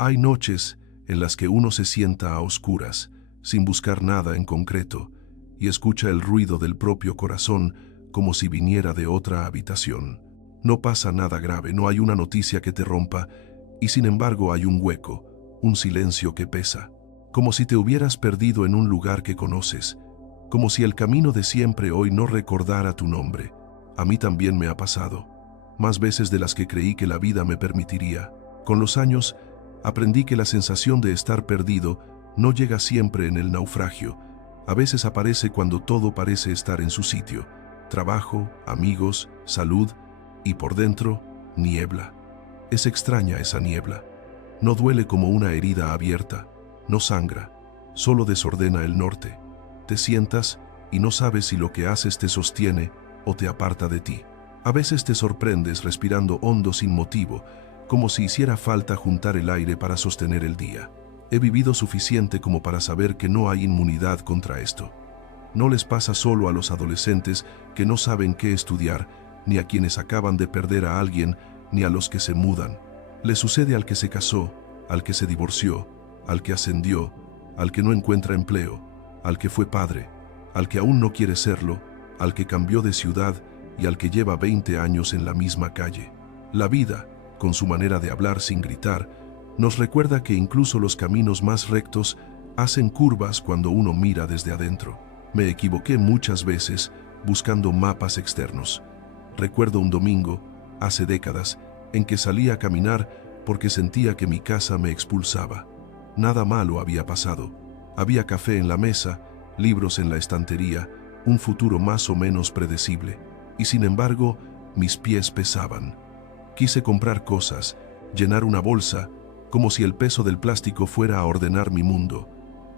Hay noches en las que uno se sienta a oscuras, sin buscar nada en concreto, y escucha el ruido del propio corazón como si viniera de otra habitación. No pasa nada grave, no hay una noticia que te rompa, y sin embargo hay un hueco, un silencio que pesa, como si te hubieras perdido en un lugar que conoces, como si el camino de siempre hoy no recordara tu nombre. A mí también me ha pasado, más veces de las que creí que la vida me permitiría. Con los años, aprendí que la sensación de estar perdido no llega siempre en el naufragio. A veces aparece cuando todo parece estar en su sitio. Trabajo, amigos, salud, y por dentro, niebla. Es extraña esa niebla. No duele como una herida abierta, no sangra, solo desordena el norte. Te sientas y no sabes si lo que haces te sostiene o te aparta de ti. A veces te sorprendes respirando hondo sin motivo, como si hiciera falta juntar el aire para sostener el día. He vivido suficiente como para saber que no hay inmunidad contra esto. No les pasa solo a los adolescentes que no saben qué estudiar, ni a quienes acaban de perder a alguien, ni a los que se mudan. Le sucede al que se casó, al que se divorció, al que ascendió, al que no encuentra empleo, al que fue padre, al que aún no quiere serlo, al que cambió de ciudad y al que lleva 20 años en la misma calle. La vida, con su manera de hablar sin gritar, nos recuerda que incluso los caminos más rectos hacen curvas cuando uno mira desde adentro. Me equivoqué muchas veces buscando mapas externos. Recuerdo un domingo, hace décadas, en que salí a caminar porque sentía que mi casa me expulsaba. Nada malo había pasado. Había café en la mesa, libros en la estantería, un futuro más o menos predecible. Y sin embargo, mis pies pesaban. Quise comprar cosas, llenar una bolsa, como si el peso del plástico fuera a ordenar mi mundo.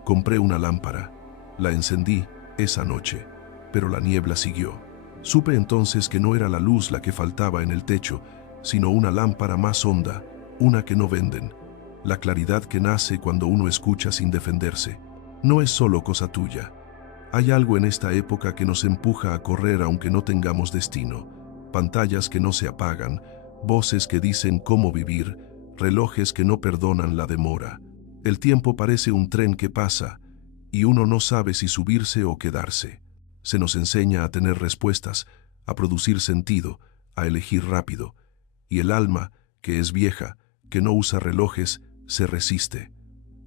Compré una lámpara. La encendí esa noche, pero la niebla siguió. Supe entonces que no era la luz la que faltaba en el techo, sino una lámpara más honda, una que no venden. La claridad que nace cuando uno escucha sin defenderse. No es solo cosa tuya. Hay algo en esta época que nos empuja a correr aunque no tengamos destino. Pantallas que no se apagan, voces que dicen cómo vivir, relojes que no perdonan la demora. El tiempo parece un tren que pasa, y uno no sabe si subirse o quedarse. Se nos enseña a tener respuestas, a producir sentido, a elegir rápido. Y el alma, que es vieja, que no usa relojes, se resiste.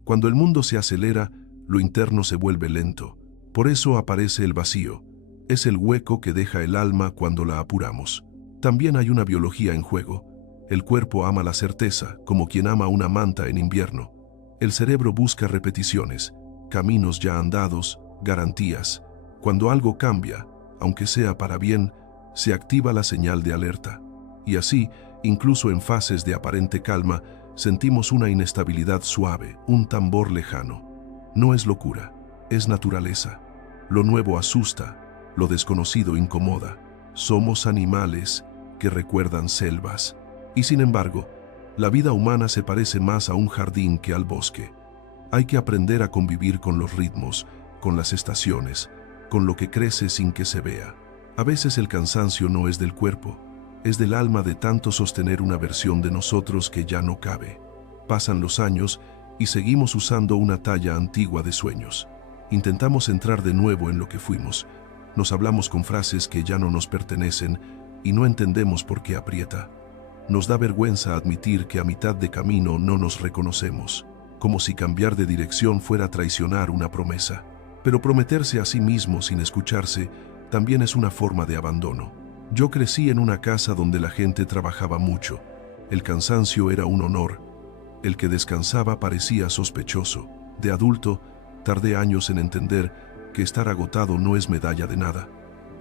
Cuando el mundo se acelera, lo interno se vuelve lento. Por eso aparece el vacío. Es el hueco que deja el alma cuando la apuramos. También hay una biología en juego. El cuerpo ama la certeza, como quien ama una manta en invierno. El cerebro busca repeticiones, caminos ya andados, garantías. Cuando algo cambia, aunque sea para bien, se activa la señal de alerta. Y así, incluso en fases de aparente calma, sentimos una inestabilidad suave, un tambor lejano. No es locura, es naturaleza. Lo nuevo asusta, lo desconocido incomoda. Somos animales que recuerdan selvas. Y sin embargo, la vida humana se parece más a un jardín que al bosque. Hay que aprender a convivir con los ritmos, con las estaciones, con lo que crece sin que se vea. A veces el cansancio no es del cuerpo, es del alma de tanto sostener una versión de nosotros que ya no cabe. Pasan los años y seguimos usando una talla antigua de sueños. Intentamos entrar de nuevo en lo que fuimos. Nos hablamos con frases que ya no nos pertenecen y no entendemos por qué aprieta. Nos da vergüenza admitir que a mitad de camino no nos reconocemos, como si cambiar de dirección fuera traicionar una promesa. Pero prometerse a sí mismo sin escucharse también es una forma de abandono. Yo crecí en una casa donde la gente trabajaba mucho. El cansancio era un honor. El que descansaba parecía sospechoso. De adulto, tardé años en entender que estar agotado no es medalla de nada.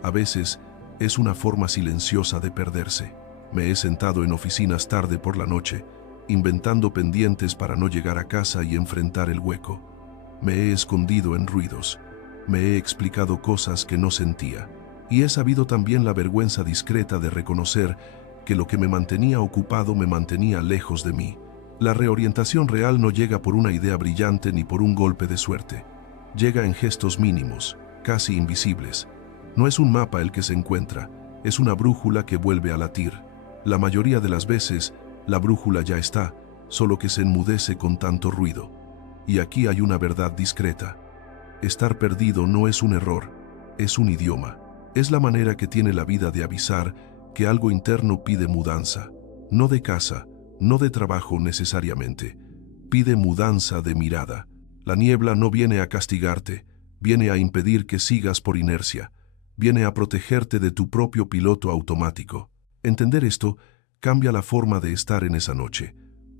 A veces, es una forma silenciosa de perderse. Me he sentado en oficinas tarde por la noche, inventando pendientes para no llegar a casa y enfrentar el hueco. Me he escondido en ruidos. Me he explicado cosas que no sentía. Y he sabido también la vergüenza discreta de reconocer que lo que me mantenía ocupado me mantenía lejos de mí. La reorientación real no llega por una idea brillante ni por un golpe de suerte. Llega en gestos mínimos, casi invisibles. No es un mapa el que se encuentra, es una brújula que vuelve a latir. La mayoría de las veces, la brújula ya está, solo que se enmudece con tanto ruido. Y aquí hay una verdad discreta. Estar perdido no es un error, es un idioma. Es la manera que tiene la vida de avisar que algo interno pide mudanza. No de casa, no de trabajo necesariamente. Pide mudanza de mirada. La niebla no viene a castigarte, viene a impedir que sigas por inercia. Viene a protegerte de tu propio piloto automático. Entender esto cambia la forma de estar en esa noche.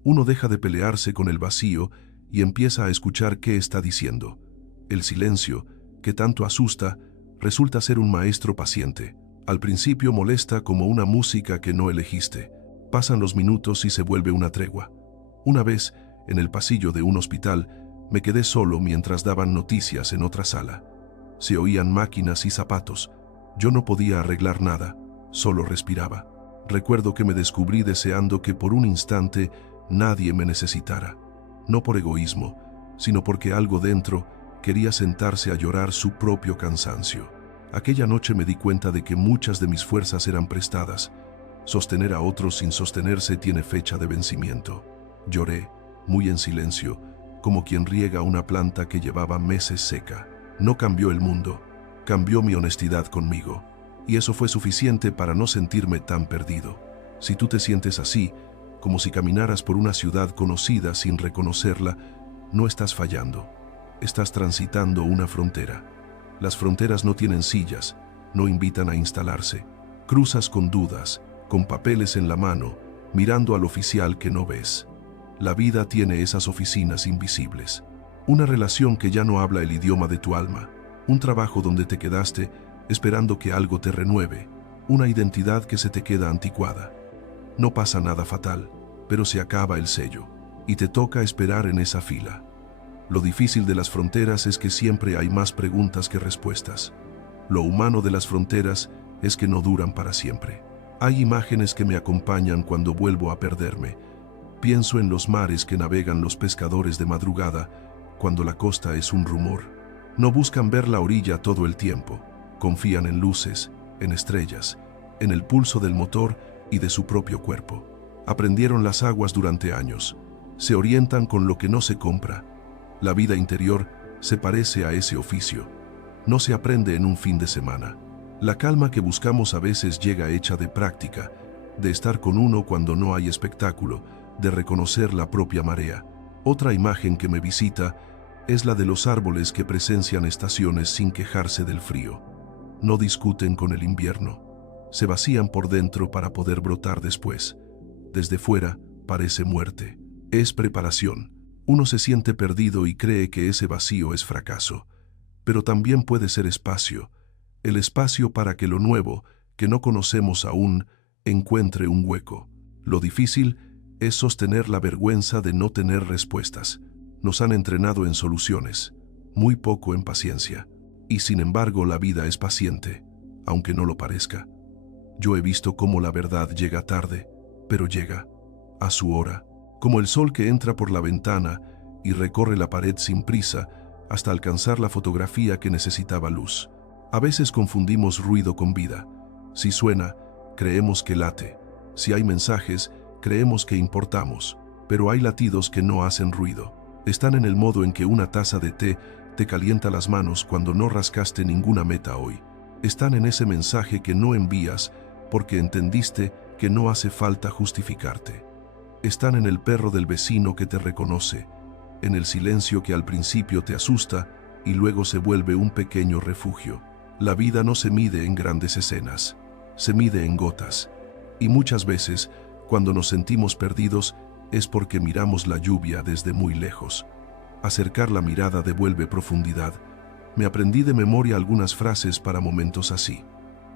Uno deja de pelearse con el vacío y empieza a escuchar qué está diciendo. El silencio, que tanto asusta, resulta ser un maestro paciente. Al principio molesta como una música que no elegiste. Pasan los minutos y se vuelve una tregua. Una vez, en el pasillo de un hospital, me quedé solo mientras daban noticias en otra sala. Se oían máquinas y zapatos. Yo no podía arreglar nada, solo respiraba. Recuerdo que me descubrí deseando que por un instante nadie me necesitara. No por egoísmo, sino porque algo dentro quería sentarse a llorar su propio cansancio. Aquella noche me di cuenta de que muchas de mis fuerzas eran prestadas. Sostener a otros sin sostenerse tiene fecha de vencimiento. Lloré, muy en silencio, como quien riega una planta que llevaba meses seca. No cambió el mundo, cambió mi honestidad conmigo. Y eso fue suficiente para no sentirme tan perdido. Si tú te sientes así, como si caminaras por una ciudad conocida sin reconocerla, no estás fallando. Estás transitando una frontera. Las fronteras no tienen sillas, no invitan a instalarse. Cruzas con dudas, con papeles en la mano, mirando al oficial que no ves. La vida tiene esas oficinas invisibles. Una relación que ya no habla el idioma de tu alma. Un trabajo donde te quedaste esperando que algo te renueve. Una identidad que se te queda anticuada. No pasa nada fatal, pero se acaba el sello, y te toca esperar en esa fila. Lo difícil de las fronteras es que siempre hay más preguntas que respuestas. Lo humano de las fronteras es que no duran para siempre. Hay imágenes que me acompañan cuando vuelvo a perderme. Pienso en los mares que navegan los pescadores de madrugada, cuando la costa es un rumor. No buscan ver la orilla todo el tiempo. Confían en luces, en estrellas, en el pulso del motor y de su propio cuerpo. Aprendieron las aguas durante años. Se orientan con lo que no se compra. La vida interior se parece a ese oficio. No se aprende en un fin de semana. La calma que buscamos a veces llega hecha de práctica, de estar con uno cuando no hay espectáculo, de reconocer la propia marea. Otra imagen que me visita es la de los árboles que presencian estaciones sin quejarse del frío. No discuten con el invierno. Se vacían por dentro para poder brotar después. Desde fuera parece muerte. Es preparación. Uno se siente perdido y cree que ese vacío es fracaso. Pero también puede ser espacio. El espacio para que lo nuevo, que no conocemos aún, encuentre un hueco. Lo difícil es sostener la vergüenza de no tener respuestas. Nos han entrenado en soluciones, muy poco en paciencia. Y sin embargo la vida es paciente, aunque no lo parezca. Yo he visto cómo la verdad llega tarde, pero llega, a su hora, como el sol que entra por la ventana y recorre la pared sin prisa hasta alcanzar la fotografía que necesitaba luz. A veces confundimos ruido con vida. Si suena, creemos que late. Si hay mensajes, creemos que importamos. Pero hay latidos que no hacen ruido. Están en el modo en que una taza de té te calienta las manos cuando no rascaste ninguna meta hoy. Están en ese mensaje que no envías porque entendiste que no hace falta justificarte. Están en el perro del vecino que te reconoce, en el silencio que al principio te asusta y luego se vuelve un pequeño refugio. La vida no se mide en grandes escenas, se mide en gotas. Y muchas veces, cuando nos sentimos perdidos, es porque miramos la lluvia desde muy lejos. Acercar la mirada devuelve profundidad. Me aprendí de memoria algunas frases para momentos así.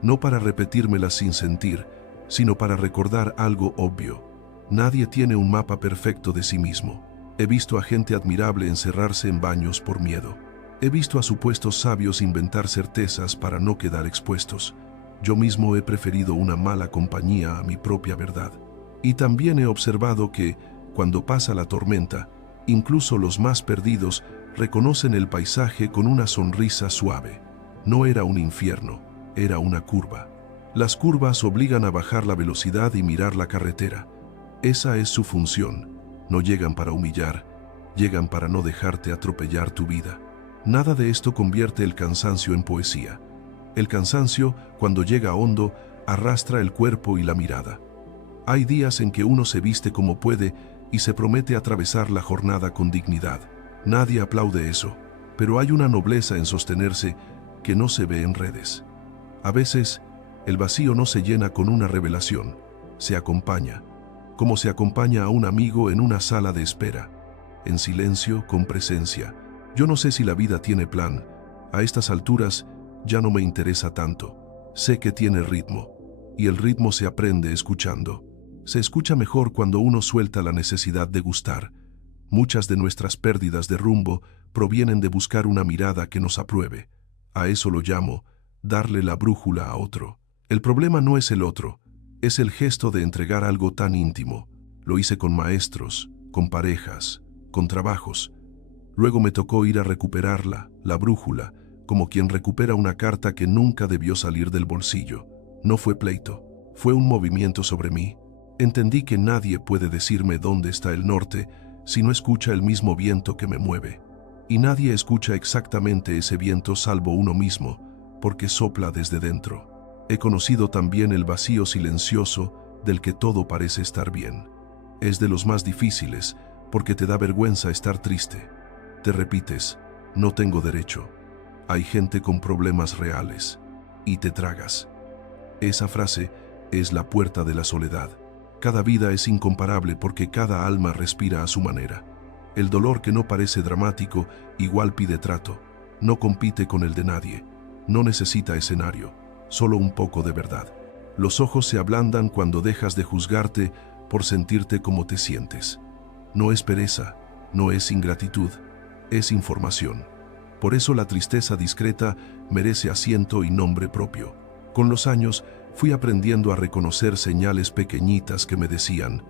No para repetírmelas sin sentir, sino para recordar algo obvio. Nadie tiene un mapa perfecto de sí mismo. He visto a gente admirable encerrarse en baños por miedo. He visto a supuestos sabios inventar certezas para no quedar expuestos. Yo mismo he preferido una mala compañía a mi propia verdad. Y también he observado que, cuando pasa la tormenta, incluso los más perdidos reconocen el paisaje con una sonrisa suave. No era un infierno, era una curva. Las curvas obligan a bajar la velocidad y mirar la carretera. Esa es su función. No llegan para humillar, llegan para no dejarte atropellar tu vida. Nada de esto convierte el cansancio en poesía. El cansancio, cuando llega hondo, arrastra el cuerpo y la mirada. Hay días en que uno se viste como puede y se promete atravesar la jornada con dignidad. Nadie aplaude eso, pero hay una nobleza en sostenerse que no se ve en redes. A veces, el vacío no se llena con una revelación, se acompaña, como se acompaña a un amigo en una sala de espera, en silencio, con presencia. Yo no sé si la vida tiene plan. A estas alturas ya no me interesa tanto. Sé que tiene ritmo, y el ritmo se aprende escuchando. Se escucha mejor cuando uno suelta la necesidad de gustar. Muchas de nuestras pérdidas de rumbo provienen de buscar una mirada que nos apruebe. A eso lo llamo darle la brújula a otro. El problema no es el otro, es el gesto de entregar algo tan íntimo. Lo hice con maestros, con parejas, con trabajos. Luego me tocó ir a recuperarla, la brújula, como quien recupera una carta que nunca debió salir del bolsillo. No fue pleito, fue un movimiento sobre mí. Entendí que nadie puede decirme dónde está el norte si no escucha el mismo viento que me mueve. Y nadie escucha exactamente ese viento salvo uno mismo, porque sopla desde dentro. He conocido también el vacío silencioso del que todo parece estar bien. Es de los más difíciles, porque te da vergüenza estar triste. Te repites, no tengo derecho. Hay gente con problemas reales. Y te tragas. Esa frase es la puerta de la soledad. Cada vida es incomparable porque cada alma respira a su manera. El dolor que no parece dramático igual pide trato. No compite con el de nadie. No necesita escenario, solo un poco de verdad. Los ojos se ablandan cuando dejas de juzgarte por sentirte como te sientes. No es pereza, no es ingratitud, es información. Por eso la tristeza discreta merece asiento y nombre propio. Con los años fui aprendiendo a reconocer señales pequeñitas que me decían,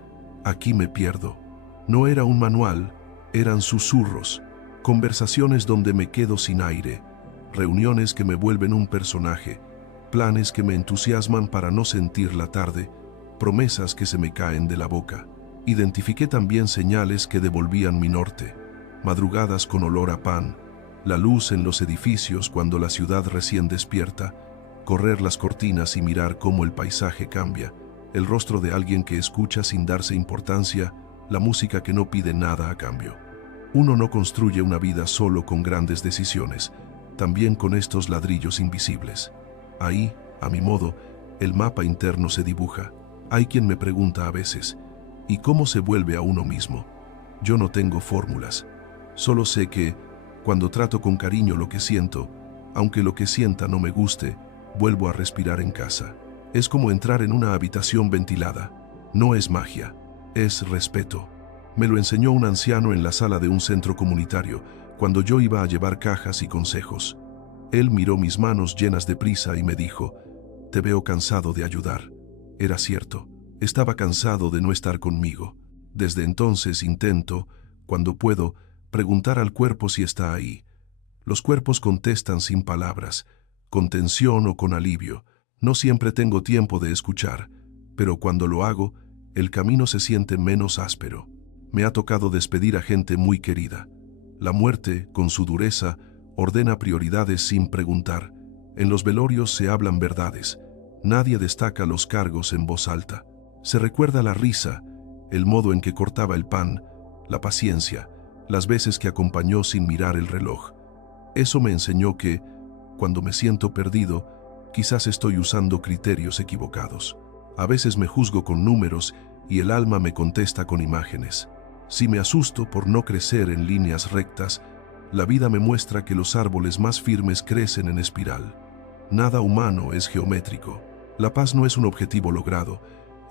aquí me pierdo. No era un manual, eran susurros, conversaciones donde me quedo sin aire, reuniones que me vuelven un personaje, planes que me entusiasman para no sentir la tarde, promesas que se me caen de la boca. Identifiqué también señales que devolvían mi norte, madrugadas con olor a pan, la luz en los edificios cuando la ciudad recién despierta, correr las cortinas y mirar cómo el paisaje cambia, el rostro de alguien que escucha sin darse importancia, la música que no pide nada a cambio. Uno no construye una vida solo con grandes decisiones, también con estos ladrillos invisibles. Ahí, a mi modo, el mapa interno se dibuja. Hay quien me pregunta a veces, ¿y cómo se vuelve a uno mismo? Yo no tengo fórmulas. Solo sé que, cuando trato con cariño lo que siento, aunque lo que sienta no me guste, vuelvo a respirar en casa. Es como entrar en una habitación ventilada. No es magia, es respeto. Me lo enseñó un anciano en la sala de un centro comunitario, cuando yo iba a llevar cajas y consejos. Él miró mis manos llenas de prisa y me dijo, te veo cansado de ayudar. Era cierto, estaba cansado de no estar conmigo. Desde entonces intento, cuando puedo, preguntar al cuerpo si está ahí. Los cuerpos contestan sin palabras, con tensión o con alivio. No siempre tengo tiempo de escuchar, pero cuando lo hago, el camino se siente menos áspero. Me ha tocado despedir a gente muy querida. La muerte, con su dureza, ordena prioridades sin preguntar. En los velorios se hablan verdades. Nadie destaca los cargos en voz alta. Se recuerda la risa, el modo en que cortaba el pan, la paciencia, las veces que acompañó sin mirar el reloj. Eso me enseñó que, cuando me siento perdido, quizás estoy usando criterios equivocados. A veces me juzgo con números y el alma me contesta con imágenes. Si me asusto por no crecer en líneas rectas, la vida me muestra que los árboles más firmes crecen en espiral. Nada humano es geométrico. La paz no es un objetivo logrado,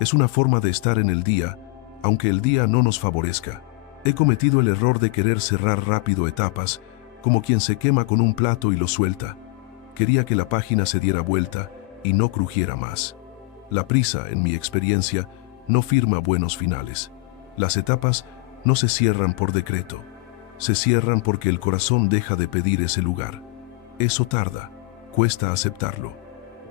es una forma de estar en el día, aunque el día no nos favorezca. He cometido el error de querer cerrar rápido etapas, como quien se quema con un plato y lo suelta. Quería que la página se diera vuelta y no crujiera más. La prisa, en mi experiencia, no firma buenos finales. Las etapas no se cierran por decreto. Se cierran porque el corazón deja de pedir ese lugar. Eso tarda, cuesta aceptarlo.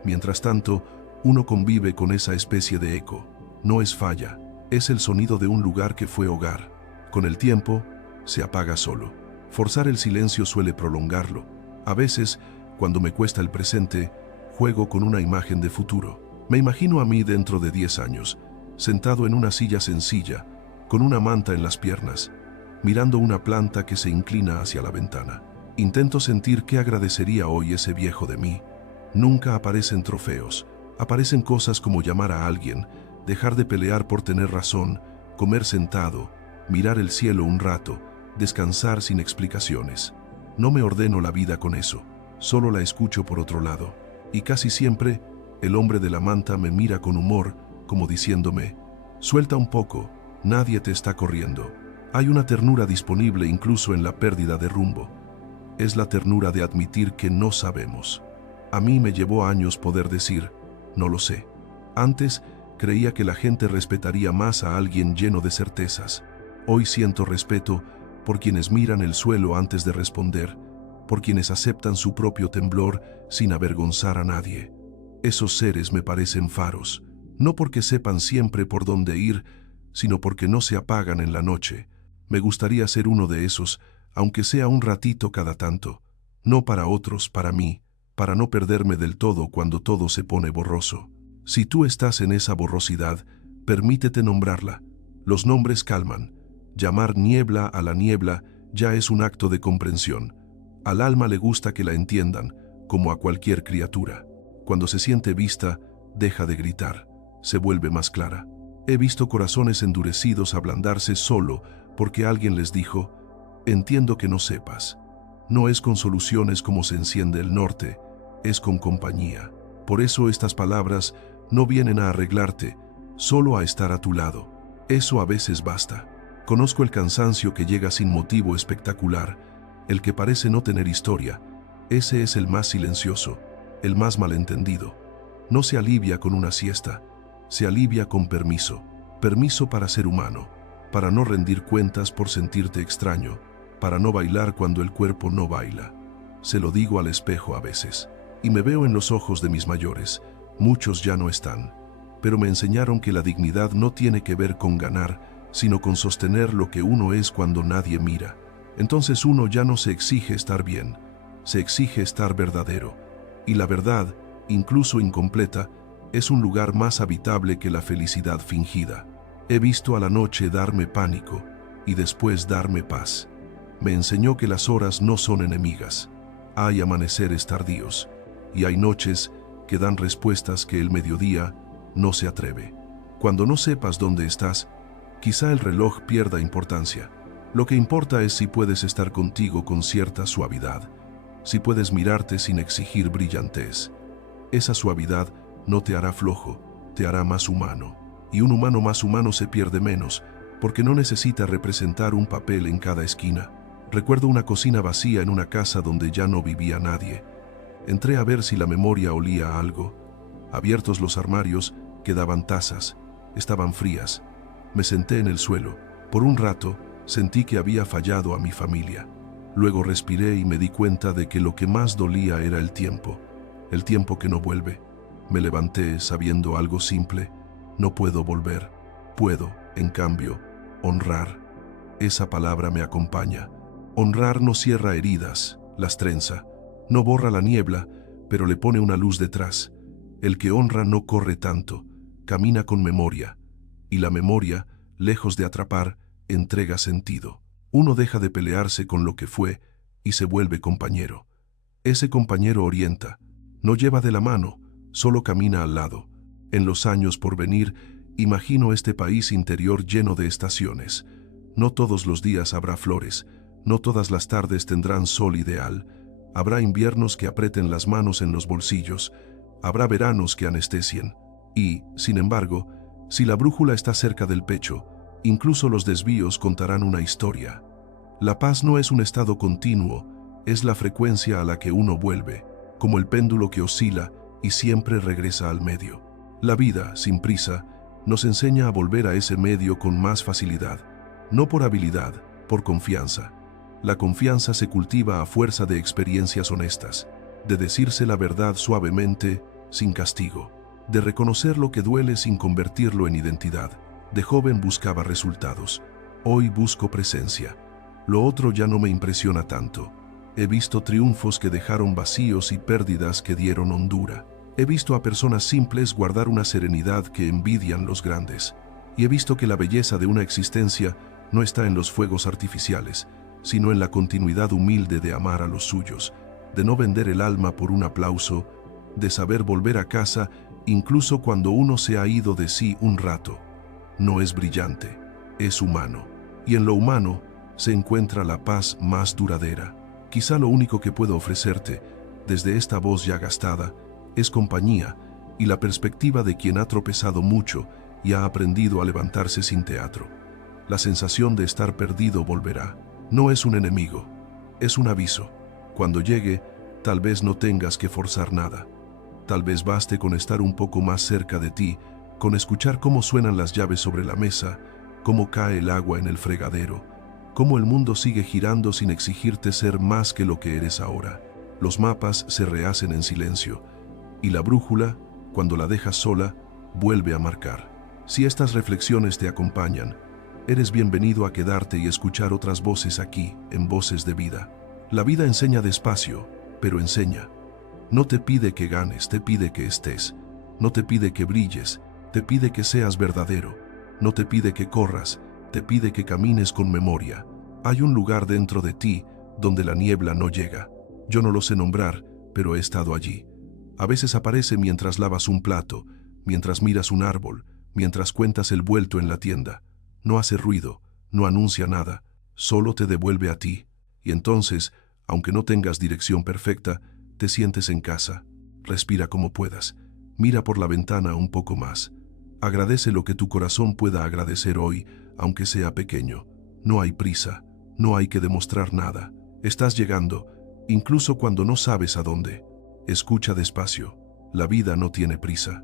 Mientras tanto, uno convive con esa especie de eco. No es falla, es el sonido de un lugar que fue hogar. Con el tiempo, se apaga solo. Forzar el silencio suele prolongarlo. A veces, cuando me cuesta el presente, juego con una imagen de futuro. Me imagino a mí dentro de 10 años, sentado en una silla sencilla, con una manta en las piernas, mirando una planta que se inclina hacia la ventana. Intento sentir qué agradecería hoy ese viejo de mí. Nunca aparecen trofeos, aparecen cosas como llamar a alguien, dejar de pelear por tener razón, comer sentado, mirar el cielo un rato, descansar sin explicaciones. No me ordeno la vida con eso, solo la escucho por otro lado. Y casi siempre, el hombre de la manta me mira con humor, como diciéndome, suelta un poco, nadie te está corriendo. Hay una ternura disponible incluso en la pérdida de rumbo. Es la ternura de admitir que no sabemos. A mí me llevó años poder decir, no lo sé. Antes, creía que la gente respetaría más a alguien lleno de certezas. Hoy siento respeto por quienes miran el suelo antes de responder, por quienes aceptan su propio temblor sin avergonzar a nadie. Esos seres me parecen faros, no porque sepan siempre por dónde ir, sino porque no se apagan en la noche. Me gustaría ser uno de esos, aunque sea un ratito cada tanto, no para otros, para mí, para no perderme del todo cuando todo se pone borroso. Si tú estás en esa borrosidad, permítete nombrarla. Los nombres calman. Llamar niebla a la niebla ya es un acto de comprensión. Al alma le gusta que la entiendan, como a cualquier criatura. Cuando se siente vista, deja de gritar, se vuelve más clara. He visto corazones endurecidos ablandarse solo porque alguien les dijo, entiendo que no sepas. No es con soluciones como se enciende el norte, es con compañía. Por eso estas palabras no vienen a arreglarte, solo a estar a tu lado. Eso a veces basta. Conozco el cansancio que llega sin motivo espectacular, el que parece no tener historia. Ese es el más silencioso, el más malentendido. No se alivia con una siesta, se alivia con permiso. Permiso para ser humano, para no rendir cuentas por sentirte extraño, para no bailar cuando el cuerpo no baila. Se lo digo al espejo a veces, y me veo en los ojos de mis mayores. Muchos ya no están, pero me enseñaron que la dignidad no tiene que ver con ganar, sino con sostener lo que uno es cuando nadie mira. Entonces uno ya no se exige estar bien, se exige estar verdadero. Y la verdad, incluso incompleta, es un lugar más habitable que la felicidad fingida. He visto a la noche darme pánico y después darme paz. Me enseñó que las horas no son enemigas. Hay amaneceres tardíos y hay noches que dan respuestas que el mediodía no se atreve. Cuando no sepas dónde estás, quizá el reloj pierda importancia. Lo que importa es si puedes estar contigo con cierta suavidad, si puedes mirarte sin exigir brillantez. Esa suavidad no te hará flojo, te hará más humano. Y un humano más humano se pierde menos, porque no necesita representar un papel en cada esquina. Recuerdo una cocina vacía en una casa donde ya no vivía nadie. Entré a ver si la memoria olía a algo. Abiertos los armarios, quedaban tazas, estaban frías. Me senté en el suelo. Por un rato, sentí que había fallado a mi familia. Luego respiré y me di cuenta de que lo que más dolía era el tiempo que no vuelve. Me levanté sabiendo algo simple. No puedo volver. Puedo, en cambio, honrar. Esa palabra me acompaña. Honrar no cierra heridas, las trenza. No borra la niebla, pero le pone una luz detrás. El que honra no corre tanto, camina con memoria. Y la memoria, lejos de atrapar, entrega sentido. Uno deja de pelearse con lo que fue y se vuelve compañero. Ese compañero orienta, no lleva de la mano, solo camina al lado. En los años por venir, imagino este país interior lleno de estaciones. No todos los días habrá flores, no todas las tardes tendrán sol ideal. Habrá inviernos que aprieten las manos en los bolsillos, habrá veranos que anestesien. Y, sin embargo, si la brújula está cerca del pecho, incluso los desvíos contarán una historia. La paz no es un estado continuo, es la frecuencia a la que uno vuelve, como el péndulo que oscila y siempre regresa al medio. La vida, sin prisa, nos enseña a volver a ese medio con más facilidad, no por habilidad, por confianza. La confianza se cultiva a fuerza de experiencias honestas, de decirse la verdad suavemente, sin castigo, de reconocer lo que duele sin convertirlo en identidad. De joven buscaba resultados. Hoy busco presencia. Lo otro ya no me impresiona tanto. He visto triunfos que dejaron vacíos y pérdidas que dieron hondura. He visto a personas simples guardar una serenidad que envidian los grandes. Y he visto que la belleza de una existencia no está en los fuegos artificiales, sino en la continuidad humilde de amar a los suyos, de no vender el alma por un aplauso, de saber volver a casa incluso cuando uno se ha ido de sí un rato. No es brillante, es humano. Y en lo humano se encuentra la paz más duradera. Quizá lo único que puedo ofrecerte, desde esta voz ya gastada, es compañía y la perspectiva de quien ha tropezado mucho y ha aprendido a levantarse sin teatro. La sensación de estar perdido volverá. No es un enemigo, es un aviso. Cuando llegue, tal vez no tengas que forzar nada. Tal vez baste con estar un poco más cerca de ti, con escuchar cómo suenan las llaves sobre la mesa, cómo cae el agua en el fregadero, cómo el mundo sigue girando sin exigirte ser más que lo que eres ahora. Los mapas se rehacen en silencio, y la brújula, cuando la dejas sola, vuelve a marcar. Si estas reflexiones te acompañan, eres bienvenido a quedarte y escuchar otras voces aquí, en Voces de Vida. La vida enseña despacio, pero enseña. No te pide que ganes, te pide que estés. No te pide que brilles, te pide que seas verdadero. No te pide que corras, te pide que camines con memoria. Hay un lugar dentro de ti donde la niebla no llega. Yo no lo sé nombrar, pero he estado allí. A veces aparece mientras lavas un plato, mientras miras un árbol, mientras cuentas el vuelto en la tienda. No hace ruido, no anuncia nada, solo te devuelve a ti. Y entonces, aunque no tengas dirección perfecta, te sientes en casa. Respira como puedas. Mira por la ventana un poco más. Agradece lo que tu corazón pueda agradecer hoy, aunque sea pequeño. No hay prisa, no hay que demostrar nada. Estás llegando, incluso cuando no sabes a dónde. Escucha despacio. La vida no tiene prisa.